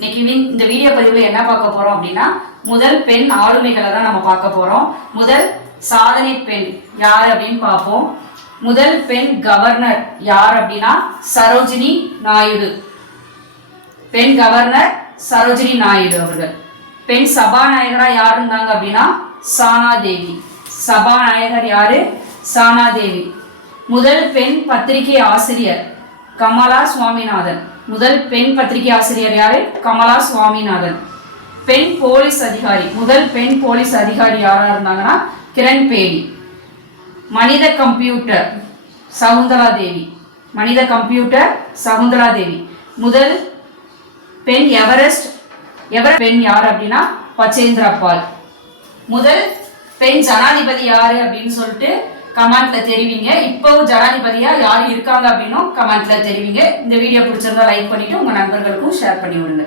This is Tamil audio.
இன்னைக்கு இந்த வீடியோ பதிவில் என்ன பார்க்க போறோம் அப்படின்னா முதல் பெண் ஆளுமைகளை தான் நம்ம பார்க்க போறோம். முதல் சாதனை பெண் யார் அப்படின்னு பார்ப்போம். முதல் பெண் கவர்னர் யார் அப்படின்னா சரோஜினி நாயுடு. பெண் கவர்னர் சரோஜினி நாயுடு அவர்கள். பெண் சபாநாயகரா யார் இருந்தாங்க அப்படின்னா சானா தேவி. சபாநாயகர் யாரு? சானா தேவி. முதல் பெண் பத்திரிகை ஆசிரியர் கமலா சுவாமிநாதன். முதல் பெண் பத்திரிகை ஆசிரியர் யாரு? கமலா சுவாமிநாதன். பெண் போலீஸ் அதிகாரி, முதல் பெண் போலீஸ் அதிகாரி யாரா இருந்தாங்கன்னா கிரண் பேடி. மனித கம்ப்யூட்டர் சகுந்தலா தேவி. மனித கம்ப்யூட்டர் சகுந்தலா தேவி. முதல் பெண் எவரெஸ்ட் பெண் யார் அப்படின்னா பச்சேந்திரா பால். முதல் பெண் ஜனாதிபதி யாரு அப்படின்னு சொல்லிட்டு கமெண்ட்ல தெரிவிங்க. இப்போ ஜனாதிபதியா யார் இருக்காங்க அப்படின்னும் கமெண்ட்ல தெரிவிங்க. இந்த வீடியோ பிடிச்சிருந்தா லைக் பண்ணிட்டு உங்க நண்பர்களுக்கும் ஷேர் பண்ணி விடுங்க.